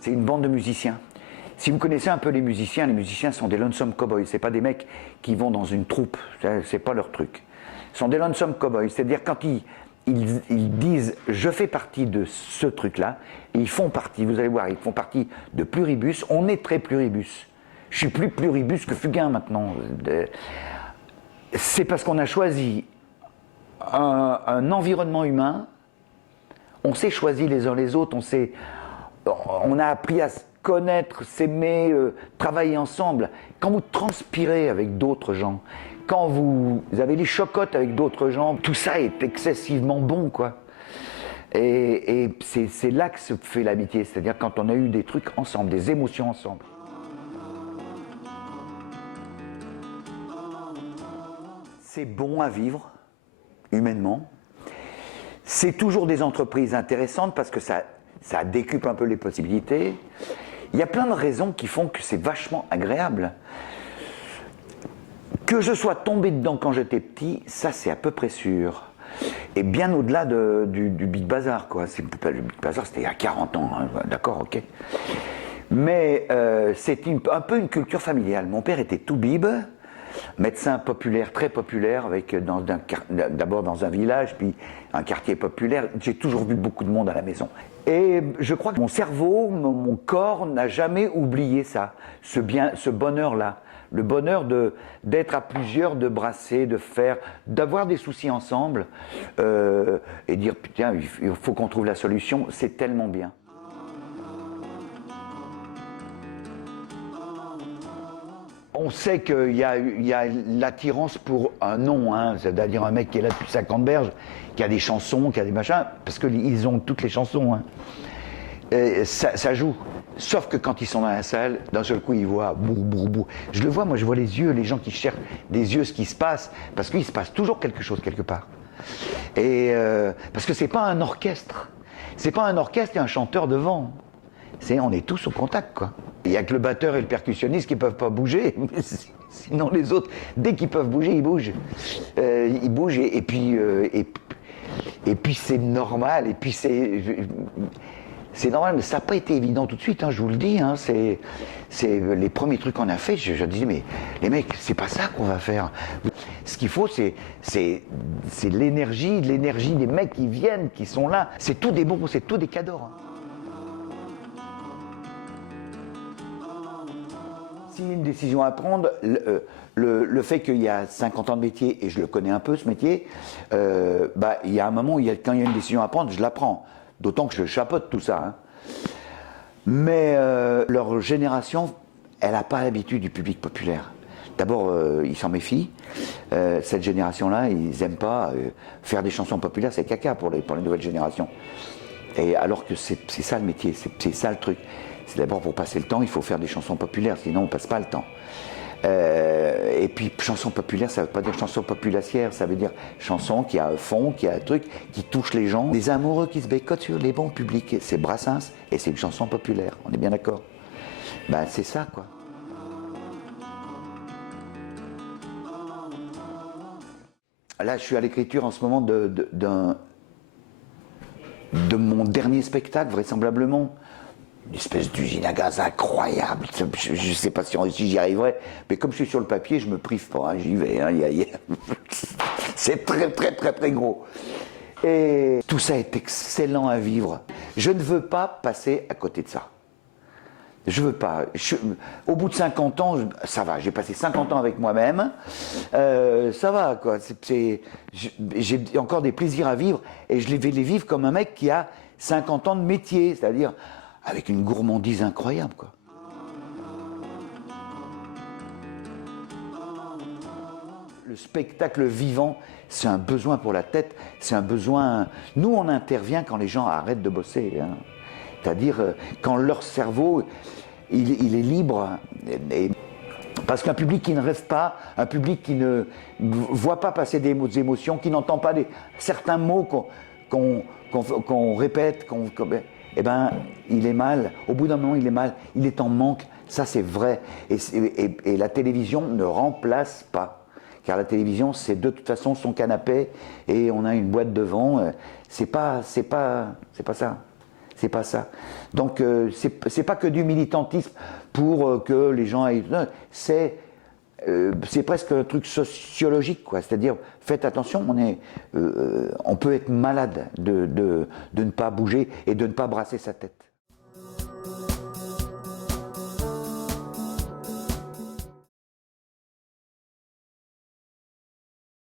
C'est une bande de musiciens. Si vous connaissez un peu les musiciens sont des lonesome cowboys. C'est pas des mecs qui vont dans une troupe. C'est pas leur truc. Ce sont des lonesome cowboys. C'est-à-dire quand ils disent je fais partie de ce truc-là, et ils font partie, vous allez voir, ils font partie de Pluribus. On est très Pluribus. Je suis plus Pluribus que Fugain maintenant. C'est parce qu'on a choisi un environnement humain. On s'est choisi les uns les autres. On a appris à se connaître, s'aimer, travailler ensemble. Quand vous transpirez avec d'autres gens, quand vous avez les chocottes avec d'autres gens, tout ça est excessivement bon, quoi. Et c'est là que se fait l'amitié, c'est-à-dire quand on a eu des trucs ensemble, des émotions ensemble. C'est bon à vivre, humainement. C'est toujours des entreprises intéressantes parce que ça décuple un peu les possibilités. Il y a plein de raisons qui font que c'est vachement agréable. Que je sois tombé dedans quand j'étais petit, ça c'est à peu près sûr. Et bien au-delà du Big Bazar, quoi. Le Big Bazar c'était il y a 40 ans, hein. D'accord, ok. Mais c'est un peu une culture familiale. Mon père était toubib, médecin populaire, très populaire, d'abord dans un village, puis un quartier populaire. J'ai toujours vu beaucoup de monde à la maison. Et je crois que mon cerveau, mon corps n'a jamais oublié ça, ce bonheur-là. Le bonheur d'être à plusieurs, de brasser, de faire, d'avoir des soucis ensemble et dire putain, il faut qu'on trouve la solution, c'est tellement bien. On sait qu'il y a l'attirance pour un nom, hein, c'est-à-dire un mec qui est là depuis 50 berges, qui a des chansons, qui a des machins, parce qu'ils ont toutes les chansons. Hein. Ça joue. Sauf que quand ils sont dans la salle, d'un seul coup, ils voient bou, bou, bou. Je le vois, moi, je vois les yeux, les gens qui cherchent des yeux ce qui se passe, parce qu'il se passe toujours quelque chose quelque part. Et parce que c'est pas un orchestre. C'est pas un orchestre et un chanteur devant. On est tous au contact, quoi. Il n'y a que le batteur et le percussionniste qui ne peuvent pas bouger. Sinon, les autres, dès qu'ils peuvent bouger, ils bougent. Ils bougent et puis c'est normal. Et puis c'est normal, mais ça n'a pas été évident tout de suite, hein, je vous le dis. Hein, c'est les premiers trucs qu'on a fait, je disais, mais les mecs, c'est pas ça qu'on va faire. Ce qu'il faut, c'est l'énergie des mecs qui viennent, qui sont là. C'est tout des bons, c'est tout des cadors. Hein. S'il y a une décision à prendre, le fait qu'il y a 50 ans de métier, et je le connais un peu ce métier, il y a un moment où quand il y a une décision à prendre, je la prends. D'autant que je chapeaute tout ça. Hein. Mais leur génération, elle n'a pas l'habitude du public populaire. D'abord, ils s'en méfient. Cette génération-là, ils n'aiment pas faire des chansons populaires, c'est caca pour les nouvelles générations. Et alors que c'est ça le métier, c'est ça le truc. C'est d'abord pour passer le temps, il faut faire des chansons populaires, sinon on ne passe pas le temps. Et puis chanson populaire, ça ne veut pas dire chanson populacière, ça veut dire chanson qui a un fond, qui a un truc, qui touche les gens. Des amoureux qui se bécotent sur les bons publics, c'est Brassens et c'est une chanson populaire, on est bien d'accord. Ben c'est ça quoi. Là je suis à l'écriture en ce moment de mon dernier spectacle vraisemblablement. Une espèce d'usine à gaz incroyable. Je ne sais pas si j'y arriverai, mais comme je suis sur le papier, je me prive pas, hein, j'y vais. Hein, c'est très très très très gros. Et tout ça est excellent à vivre. Je ne veux pas passer à côté de ça. Je veux pas. Au bout de 50 ans, ça va. J'ai passé 50 ans avec moi-même. Ça va, quoi. J'ai encore des plaisirs à vivre et je vais les vivre comme un mec qui a 50 ans de métier, c'est-à-dire avec une gourmandise incroyable, quoi. Le spectacle vivant, c'est un besoin pour la tête, c'est un besoin... Nous, on intervient quand les gens arrêtent de bosser, hein. C'est-à-dire quand leur cerveau, il est libre. Parce qu'un public qui ne reste pas, un public qui ne voit pas passer des émotions, qui n'entend pas certains mots qu'on répète, eh ben, il est mal. Au bout d'un moment, il est mal. Il est en manque. Ça, c'est vrai. Et la télévision ne remplace pas. Car la télévision, c'est de toute façon son canapé et on a une boîte devant. C'est pas ça. C'est pas ça. Donc c'est pas que du militantisme pour que les gens aillent. C'est presque un truc sociologique, quoi. C'est-à-dire, faites attention, on peut être malade de ne pas bouger et de ne pas brasser sa tête.